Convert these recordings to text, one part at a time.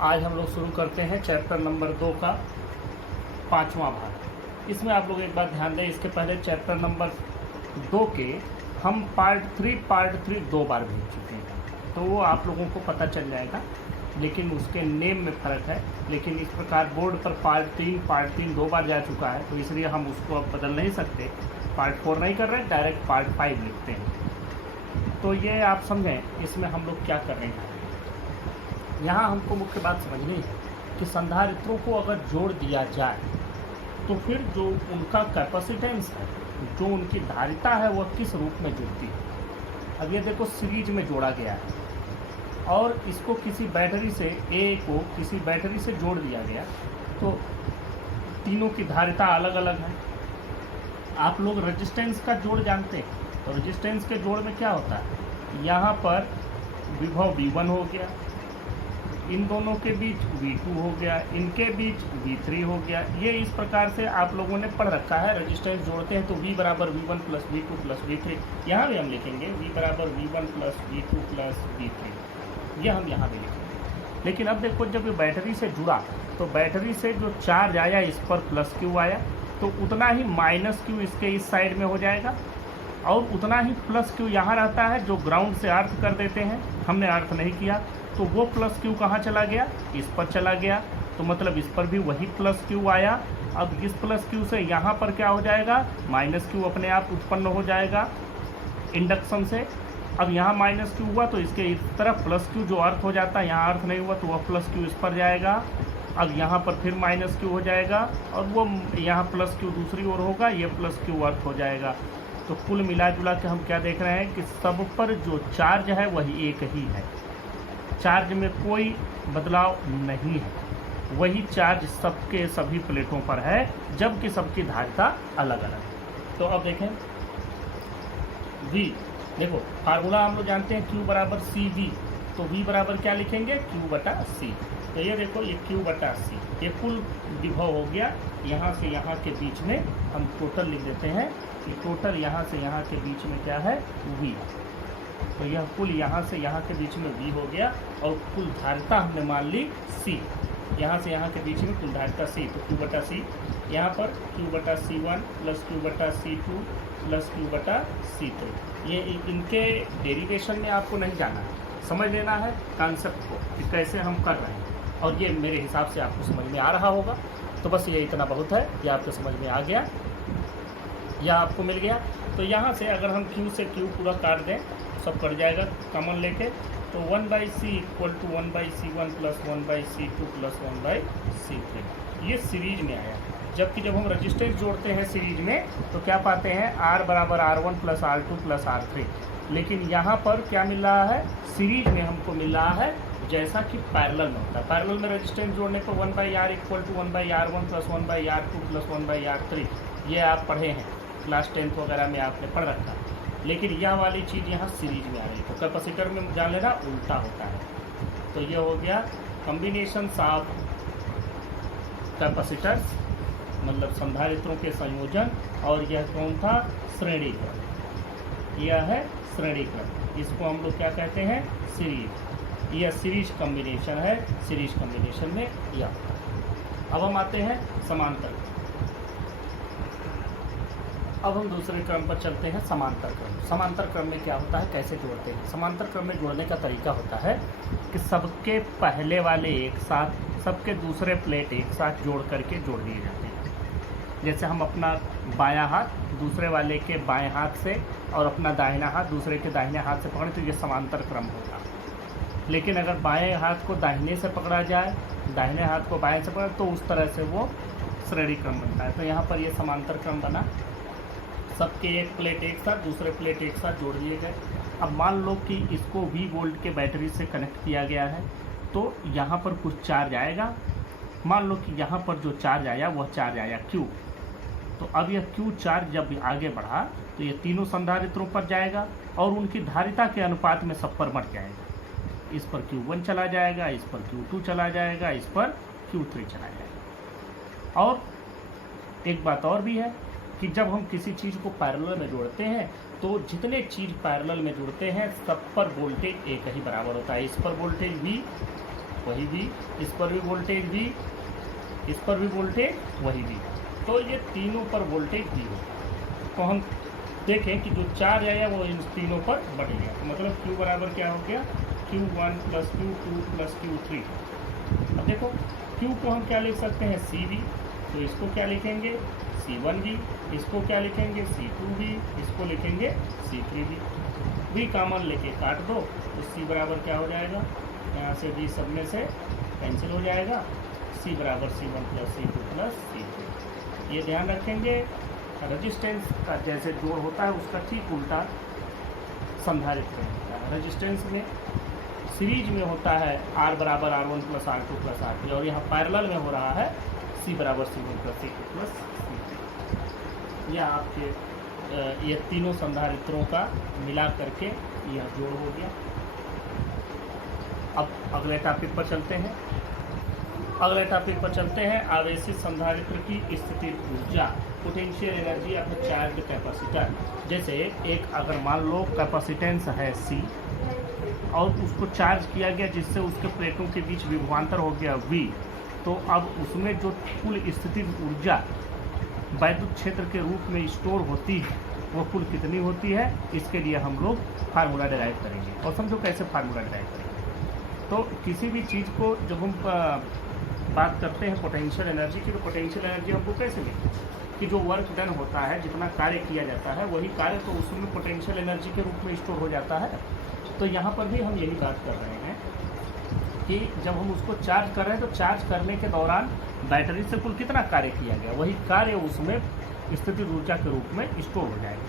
आज हम लोग शुरू करते हैं चैप्टर नंबर 2 का 5वां भाग। इसमें आप लोग एक बात ध्यान दें, इसके पहले चैप्टर नंबर 2 के हम पार्ट 3 2 बार भेज चुके हैं, तो वो आप लोगों को पता चल जाएगा, लेकिन उसके नेम में फ़र्क है। लेकिन इस प्रकार बोर्ड पर पार्ट 3 2 बार जा चुका है, तो इसलिए हम उसको अब बदल नहीं सकते, पार्ट 4 नहीं कर रहे, डायरेक्ट पार्ट 5 लिखते हैं। तो ये आप समझें इसमें हम लोग क्या कर रहे हैं। यहाँ हमको मुख्य बात समझनी है कि संधारित्रों को अगर जोड़ दिया जाए तो फिर जो उनका कैपेसिटेंस है, जो उनकी धारिता है, वह किस रूप में जुड़ती है। अब ये देखो सीरीज में जोड़ा गया है और इसको किसी बैटरी से ए को किसी बैटरी से जोड़ दिया गया, तो तीनों की धारिता अलग अलग है। आप लोग रेजिस्टेंस का जोड़ जानते हैं, तो रेजिस्टेंस के जोड़ में क्या होता है, यहाँ पर विभव V1 हो गया, इन दोनों के बीच V2 हो गया, इनके बीच V3 हो गया। ये इस प्रकार से आप लोगों ने पढ़ रखा है। रेजिस्टेंस जोड़ते हैं तो V बराबर V1 plus V2 plus V3, यहाँ भी हम लिखेंगे V बराबर V1 plus V2 plus V3, ये हम यहाँ भी लिखेंगे। लेकिन अब देखो, जब ये बैटरी से जुड़ा तो बैटरी से जो चार्ज आया इस पर प्लस Q आया, तो उतना ही माइनस Q इसके इस साइड में हो जाएगा और उतना ही प्लस Q यहाँ रहता है, जो ग्राउंड से अर्थ कर देते हैं। हमने अर्थ नहीं किया तो वो प्लस Q कहाँ चला गया, इस पर चला गया, तो मतलब इस पर भी वही प्लस Q आया। अब इस प्लस Q से यहाँ पर क्या हो जाएगा, माइनस Q अपने आप उत्पन्न हो जाएगा इंडक्शन से। अब यहाँ माइनस Q हुआ तो इसके इस तरफ प्लस Q जो अर्थ हो जाता है, यहाँ अर्थ नहीं हुआ तो वह प्लस Q इस पर जाएगा। अब यहाँ पर फिर माइनस Q हो जाएगा और वो यहाँ प्लस Q दूसरी ओर होगा, ये प्लस Q अर्थ हो जाएगा। तो कुल मिला जुला के हम क्या देख रहे हैं कि सब पर जो चार्ज है वही एक ही है, चार्ज में कोई बदलाव नहीं है, वही चार्ज सबके सभी प्लेटों पर है, जबकि सबकी धारिता अलग अलग है। तो अब देखें V, देखो फार्मूला हम लोग जानते हैं Q बराबर CV, तो V बराबर क्या लिखेंगे, Q बटा C। तो ये देखो, ये Q बटा C, ये कुल विभव हो गया। यहाँ से यहाँ के बीच में हम टोटल लिख देते हैं कि टोटल यहाँ से यहाँ के बीच में क्या है, V। तो यह कुल यहाँ से यहाँ के बीच में V हो गया और कुल धारिता हमने मान ली C। यहाँ से यहाँ के बीच में कुल धारिता C, तो Q बटा C, यहाँ पर Q बटा C1 प्लस Q बटा C2 प्लस Q बटा C3। ये इनके डेरिवेशन में आपको नहीं जाना है, समझ लेना है कॉन्सेप्ट को कि कैसे हम कर रहे हैं, और ये मेरे हिसाब से आपको समझ में आ रहा होगा। तो बस ये इतना बहुत है, ये आपको समझ में आ गया या आपको मिल गया। तो यहाँ से अगर हम Q से Q पूरा काट दें, सब कट जाएगा कॉमन लेके, तो 1/C equal to 1/C1 plus 1/C2 plus 1/C3, ये सीरीज में आया। जबकि जब हम रजिस्टेंस जोड़ते हैं सीरीज में तो क्या पाते हैं, R बराबर R1 plus R2 plus R3। लेकिन यहाँ पर क्या मिल रहा है, सीरीज में हमको मिल रहा है जैसा कि पैरेलल में होता है। पैरेलल में रजिस्टेंस जोड़ने पर 1/R equal to 1/R1 plus 1/R2 plus 1/R3, ये आप पढ़े हैं क्लास 10th वगैरह में आपने पढ़ रखा है। लेकिन यह वाली चीज़ यहाँ सीरीज में आ रही है, तो कैपेसिटर में जान लेना उल्टा होता है। तो ये हो गया कॉम्बिनेशन ऑफ कैपेसिटर्स, मतलब संधारित्रों के संयोजन, और यह कौन था, श्रेणी क्रम। यह है श्रेणी क्रम, इसको हम लोग क्या कहते हैं, सीरीज। यह सीरीज कॉम्बिनेशन है, सीरीज कॉम्बिनेशन में यह। अब हम आते हैं समांतर। अब हम दूसरे क्रम पर चलते हैं, समांतर क्रम। समांतर क्रम में क्या होता है, कैसे जोड़ते हैं। समांतर क्रम में जोड़ने का तरीका होता है कि सबके पहले वाले एक साथ, सबके दूसरे प्लेट एक साथ जोड़ करके जोड़ दिए जाते हैं। जैसे हम अपना बायां हाथ दूसरे वाले के बाएं हाथ से और अपना दाहिना हाथ दूसरे के दाहिने हाथ से पकड़े तो ये समांतर क्रम होगा। लेकिन अगर बाएं हाथ को दाहिने से पकड़ा जाए, दाहिने हाथ को बाएं से पकड़ा, तो उस तरह से वो श्रेणी क्रम बनता है। तो यहाँ पर ये समांतर क्रम बना, सबके एक प्लेट एक साथ दूसरे प्लेट एक साथ जोड़ दिए गए। अब मान लो कि इसको V वोल्ट के बैटरी से कनेक्ट किया गया है, तो यहाँ पर कुछ चार्ज आएगा। मान लो कि यहाँ पर जो चार्ज आया वह चार्ज आया Q, तो अब यह Q चार्ज जब आगे बढ़ा तो ये तीनों संधारित्रों पर जाएगा और उनकी धारिता के अनुपात में सब पर बढ़ जाएगा। इस पर Q1 चला जाएगा, इस पर Q2 चला जाएगा, इस पर Q3 चला जाएगा। और एक बात और भी है कि जब हम किसी चीज़ को पैरेलल में जोड़ते हैं तो जितने चीज़ पैरेलल में जुड़ते हैं सब पर वोल्टेज एक ही बराबर होता है। इस पर वोल्टेज V वही V, इस पर भी वोल्टेज V, इस पर भी वोल्टेज वही V। तो ये तीनों पर वोल्टेज V होगा। तो हम देखें कि जो चार्ज आया वो इन तीनों पर बढ़ गया। तो मतलब Q बराबर क्या हो गया, Q1 + Q2 + Q3। अब देखो Q को हम क्या लिख सकते हैं, CV, तो इसको क्या लिखेंगे, C1V, इसको क्या लिखेंगे, C2V, इसको लिखेंगे C3V। V कॉमन लेके काट दो तो C बराबर क्या हो जाएगा, यहाँ से V सब में से कैंसिल हो जाएगा, C बराबर C1 + C2 + C3। ये ध्यान रखेंगे, रेजिस्टेंस का जैसे जोड़ होता है उसका ठीक उल्टा संधारित्र में होता है। रेजिस्टेंस में सीरीज में होता है R बराबर R1 + R2 + R3, और यहाँ पैरेलल में हो रहा है C बराबर C1 + C2 + C3। यह आपके ये तीनों संधारित्रों का मिला करके यह जोड़ हो गया। अब अगले टॉपिक पर चलते हैं। आवेशित संधारित्र की स्थिति ऊर्जा, potential energy of charge capacitor. जैसे एक अगर मान लो कैपेसिटेंस है C और उसको चार्ज किया गया जिससे उसके प्लेटों के बीच विभवांतर हो गया V, तो अब उसमें जो कुल स्थिति ऊर्जा वैद्युत क्षेत्र के रूप में स्टोर होती है वो कुल कितनी होती है, इसके लिए हम लोग फार्मूला डिराइव करेंगे। और समझो कैसे फार्मूला डिराइव करेंगे। तो किसी भी चीज़ को जब हम बात करते हैं पोटेंशियल एनर्जी की, तो पोटेंशियल एनर्जी हमको कैसे मिलती है कि जो वर्क डन होता है, जितना कार्य किया जाता है, वही कार्य तो उसमें पोटेंशियल एनर्जी के रूप में स्टोर हो जाता है। तो यहाँ पर भी हम यही बात कर रहे हैं कि जब हम उसको चार्ज कर रहे हैं तो चार्ज करने के दौरान बैटरी से कुल कितना कार्य किया गया, वही कार्य उसमें स्थिति ऊर्जा के रूप में स्टोर हो जाएगा।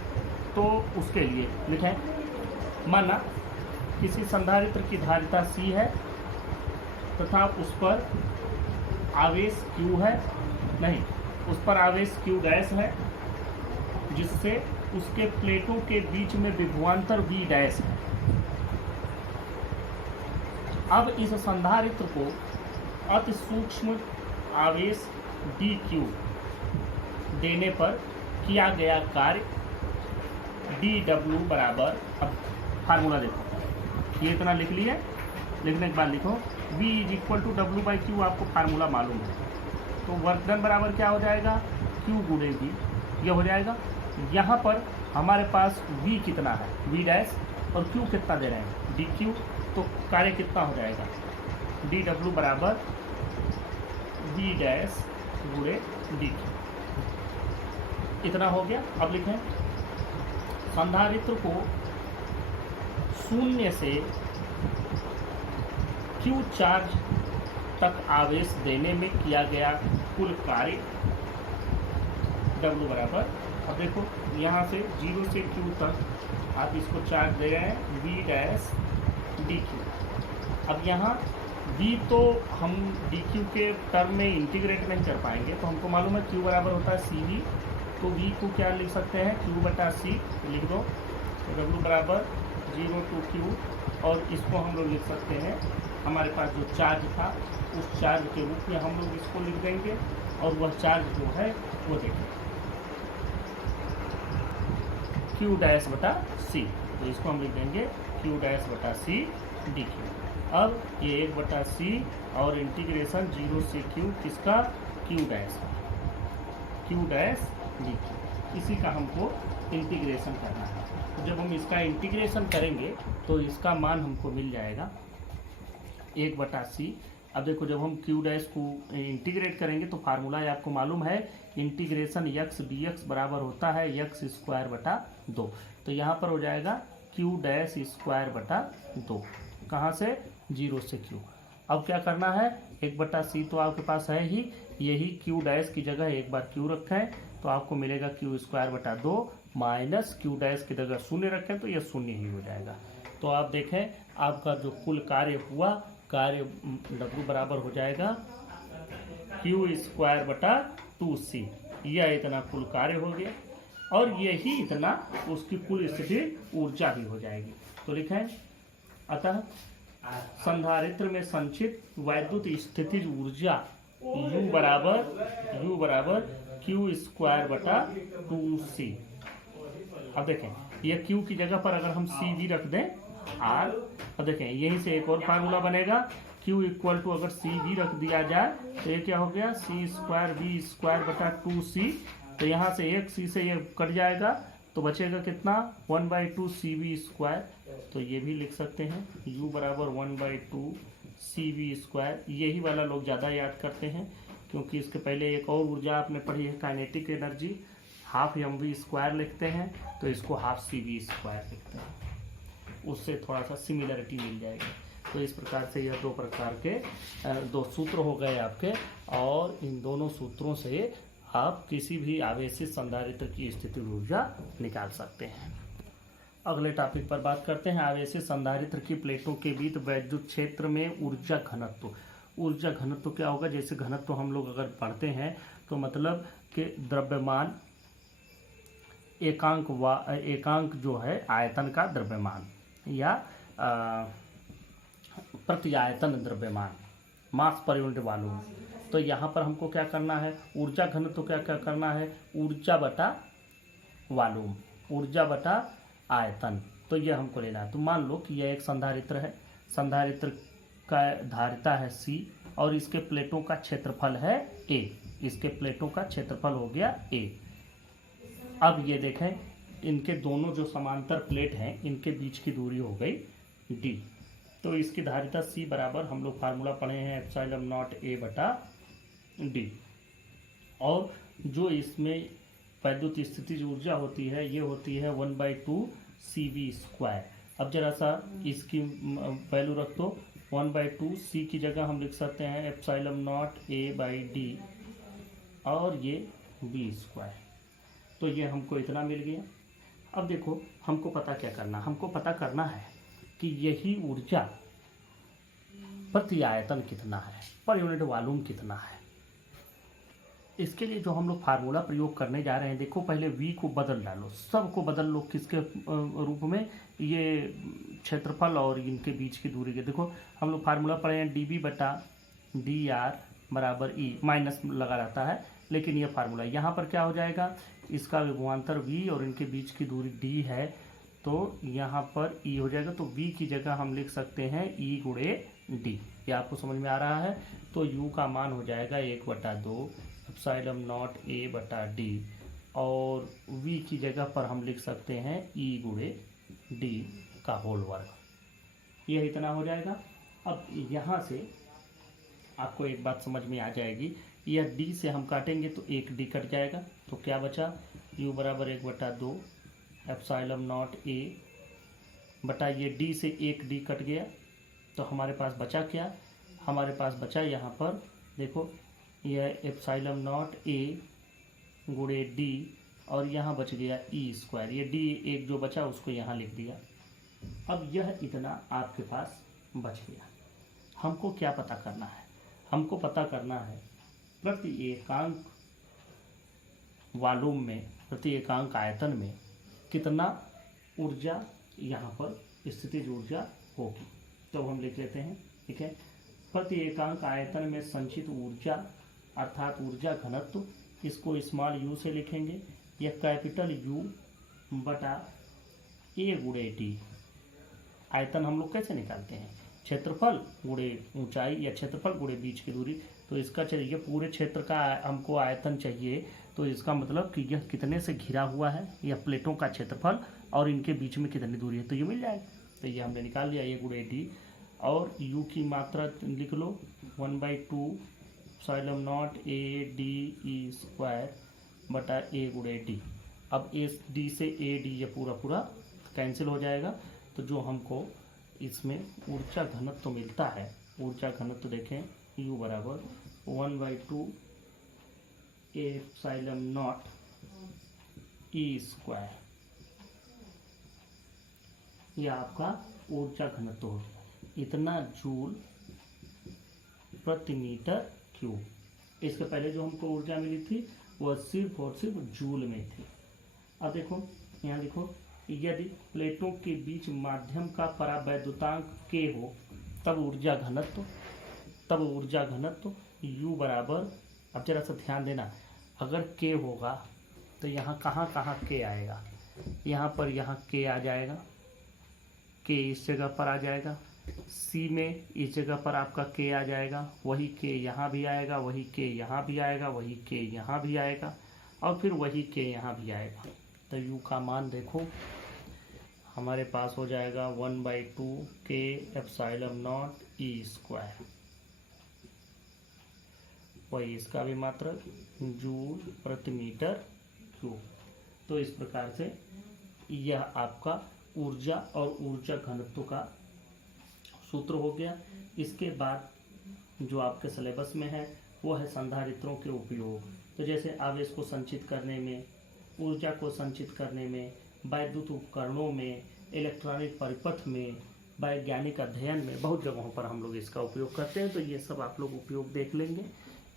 तो उसके लिए लिखें, माना किसी संधारित्र की धारिता C है तथा उस पर आवेश Q है, नहीं, उस पर आवेश Q डैश है, जिससे उसके प्लेटों के बीच में विभवांतर V डैश है। अब इस संधारित्र को अति सूक्ष्म आवेश dQ देने पर किया गया कार्य dW बराबर, अब फार्मूला देखो, ये इतना लिख लिया, लिखने के बाद लिखो V = W/Q, आपको फार्मूला मालूम है। तो वर्क डन बराबर क्या हो जाएगा, Q × V, ये हो जाएगा। यहाँ पर हमारे पास V कितना है, V डैश, और Q कितना दे रहे हैं, dQ, तो कार्य कितना हो जाएगा, dW बराबर V डैश × dQ, इतना हो गया। अब लिखें, संधारित्र को 0 से Q चार्ज तक आवेश देने में किया गया कुल कार्य W बराबर, अब देखो यहाँ से 0 से Q तक आप इसको चार्ज दे रहे हैं V डैश dQ। अब यहाँ V तो हम dQ के टर्म में इंटीग्रेट नहीं कर पाएंगे, तो हमको मालूम है Q बराबर होता है CV, तो V को क्या लिख सकते हैं, Q/C लिख दो, तो W बराबर 0 to Q, और इसको हम लोग लिख सकते हैं, हमारे पास जो चार्ज था उस चार्ज के रूप में हम लोग इसको लिख देंगे, और वह चार्ज जो है वो देखें Q'/C, तो इसको हम लिख देंगे Q'/C dQ। अब ये 1/C और इंटीग्रेशन 0 से Q किसका, Q' dQ, इसी का हमको इंटीग्रेशन करना है। तो जब हम इसका इंटीग्रेशन करेंगे तो इसका मान हमको मिल जाएगा 1/C। अब देखो जब हम Q' को इंटीग्रेट करेंगे तो फार्मूला आपको मालूम है, इंटीग्रेशन x dx बराबर होता है x²/2। तो यहाँ पर हो जाएगा Q'²/2, कहाँ से, 0 से Q। अब क्या करना है, 1/C तो आपके पास है ही, यही Q' की जगह एक बार Q रखें तो आपको मिलेगा Q²/2 माइनस Q' की जगह 0 रखें तो यह 0 ही हो जाएगा। तो आप देखें आपका जो कुल कार्य हुआ, कार्य W बराबर हो जाएगा Q²/2C, यह इतना कुल कार्य हो गया, और यही इतना उसकी कुल स्थिति ऊर्जा भी हो जाएगी। तो लिखें, अतः संधारित्र में संचित वैद्युत स्थितिज ऊर्जा U बराबर Q²/2C। अब देखें यह Q की जगह पर अगर हम CV रख दें R, अब देखें यहीं से एक और फार्मूला बनेगा Q इक्वल टू अगर सी वी रख दिया जाए तो ये क्या हो गया, सी स्क्वायर वी स्क्वायर बटा 2c। तो यहाँ से एक सी से ये कट जाएगा तो बचेगा कितना, 1/2 सी वी स्क्वायर। तो ये भी लिख सकते हैं u बराबर 1/2 सी वी स्क्वायर। यही वाला लोग ज़्यादा याद करते हैं क्योंकि इसके पहले एक और ऊर्जा आपने पढ़ी है kinetic energy, half M V square लिखते हैं, तो इसको हाफ सी वी स्क्वायर लिखते हैं, उससे थोड़ा सा सिमिलरिटी मिल जाएगी। तो इस प्रकार से यह दो प्रकार के दो सूत्र हो गए आपके, और इन दोनों सूत्रों से आप किसी भी आवेशित संधारित्र की स्थिति ऊर्जा निकाल सकते हैं। अगले टॉपिक पर बात करते हैं, आवेशित संधारित्र की प्लेटों के बीच वैद्युत क्षेत्र में ऊर्जा घनत्व। ऊर्जा घनत्व क्या होगा, जैसे घनत्व हम लोग अगर पढ़ते हैं तो मतलब कि द्रव्यमान एकांक जो है आयतन का द्रव्यमान या प्रति आयतन द्रव्यमान, मास पर यूनिट वॉल्यूम। तो यहाँ पर हमको क्या करना है, ऊर्जा घनत्व क्या क्या करना है, ऊर्जा बटा वॉल्यूम, ऊर्जा बटा आयतन। तो ये हमको लेना है। तो मान लो कि यह एक संधारित्र है, संधारित्र का धारिता है C और इसके प्लेटों का क्षेत्रफल है A, इसके प्लेटों का क्षेत्रफल हो गया A। अब ये देखें, इनके दोनों जो समांतर प्लेट हैं इनके बीच की दूरी हो गई D। तो इसकी धारिता C बराबर हम लोग फार्मूला पढ़े हैं एप्सिलॉन नॉट A बटा D। और जो इसमें वैद्युत स्थितिज ऊर्जा होती है ये होती है 1/2 सी वी स्क्वायर। अब जरा सा इसकी वैल्यू रख दो, 1/2 सी की जगह हम लिख सकते हैं एप्सिलॉन नॉट A/D और ये बी स्क्वायर। तो ये हमको इतना मिल गया। अब देखो हमको पता क्या करना, हमको पता करना है कि यही ऊर्जा प्रति आयतन कितना है, पर यूनिट वॉल्यूम कितना है। इसके लिए जो हम लोग फार्मूला प्रयोग करने जा रहे हैं, देखो पहले v को बदल डालो, सबको बदल लो किसके रूप में, ये क्षेत्रफल और इनके बीच की दूरी के। देखो हम लोग फार्मूला पढ़े हैं dB बटा dr बराबर E, माइनस लगा रहता है लेकिन ये फार्मूला यहाँ पर क्या हो जाएगा, इसका विभवांतर v और इनके बीच की दूरी d है तो यहाँ पर E हो जाएगा। तो v की जगह हम लिख सकते हैं E गुणे d। ये आपको समझ में आ रहा है। तो u का मान हो जाएगा 1/2 एप्सिलॉन नॉट A बटा D और v की जगह पर हम लिख सकते हैं E गुणे d का होल वर्ग। यह इतना हो जाएगा। अब यहाँ से आपको एक बात समझ में आ जाएगी, यह d से हम काटेंगे तो एक d कट जाएगा, तो क्या बचा, u बराबर 1/2 एप्सिलॉन नॉट A बटा ये d से एक d कट गया। तो हमारे पास बचा क्या, हमारे पास बचा यहाँ पर देखो यह एप्सिलॉन नॉट A गुणे d और यहाँ बच गया E स्क्वायर। ये d एक जो बचा उसको यहाँ लिख दिया। अब यह इतना आपके पास बच गया। हमको क्या पता करना है, हमको पता करना है प्रति एकांक वॉल्यूम में, प्रति एकांक आयतन में कितना ऊर्जा यहाँ पर स्थितिज ऊर्जा होगी। तो हम लिख लेते हैं, ठीक है, प्रति एकांक आयतन में संचित ऊर्जा अर्थात ऊर्जा घनत्व, इसको स्मॉल u से लिखेंगे, यह कैपिटल U बटा A गुणे D। आयतन हम लोग कैसे निकालते हैं, क्षेत्रफल गुणे ऊंचाई या क्षेत्रफल गुणे बीच की दूरी। तो इसका चलिए पूरे क्षेत्र का हमको आयतन चाहिए, तो इसका मतलब कि यह कितने से घिरा हुआ है, यह प्लेटों का क्षेत्रफल और इनके बीच में कितनी दूरी है, तो ये मिल जाएगा। तो ये हमने निकाल लिया A गुणे D और U की मात्रा लिख लो 1/2 एप्सिलॉन नॉट ADE स्क्वायर बटा A गुणे D। अब D से AD ये पूरा कैंसिल हो जाएगा। तो जो हमको इसमें ऊर्जा घनत्व मिलता है, ऊर्जा घनत्व देखें U बराबर 1/2 एप्सिलॉन नॉट E स्क्वायर, यह आपका ऊर्जा घनत्व हो गया, इतना जूल प्रति मीटर क्यूब। इसके पहले जो हमको ऊर्जा मिली थी वह सिर्फ और सिर्फ जूल में थी। अब देखो यहाँ देखो, यदि प्लेटों के बीच माध्यम का परावैद्युतांक K हो तब ऊर्जा घनत्व U बराबर, अब जरा सा ध्यान देना, अगर K होगा तो यहाँ कहाँ K आएगा, यहाँ पर K आ जाएगा, K इस जगह पर आ जाएगा सी में इस जगह पर आपका के आ जाएगा, वही के यहाँ भी आएगा, वही के यहाँ भी आएगा, वही के यहाँ भी आएगा और फिर वही के यहाँ भी आएगा। तो यू का मान देखो हमारे पास हो जाएगा 1/2 के एप्सिलॉन नॉट ई स्क्वायर, वही इसका भी मात्रक जूल प्रति मीटर क्यूब। तो इस प्रकार से यह आपका ऊर्जा और ऊर्जा घनत्व का सूत्र हो गया। इसके बाद जो आपके सिलेबस में है वो है संधारित्रों के उपयोग। तो जैसे आवेश को संचित करने में, ऊर्जा को संचित करने में, वैद्युत उपकरणों में, इलेक्ट्रॉनिक परिपथ में, वैज्ञानिक अध्ययन में बहुत जगहों पर हम लोग इसका उपयोग करते हैं। तो ये सब आप लोग उपयोग देख लेंगे।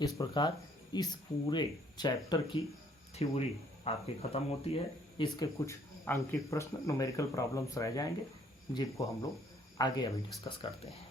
इस प्रकार इस पूरे चैप्टर की थ्योरी आपकी ख़त्म होती है। इसके कुछ अंकित प्रश्न न्यूमेरिकल प्रॉब्लम्स रह जाएंगे जिनको हम लोग आगे अभी डिस्कस करते हैं।